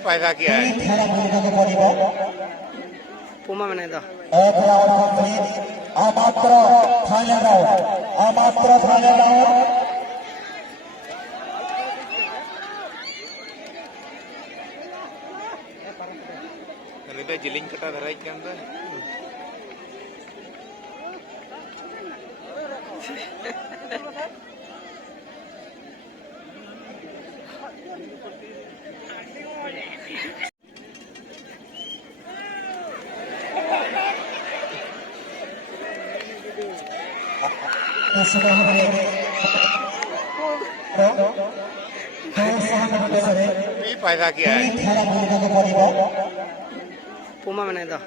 फायदा क्या है पुमा मैंने तो जिलिंग कटा धराई के अंदर फायदा क्या है पुमा मैंने तो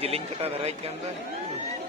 जिलिंग कटा धराई के अंदर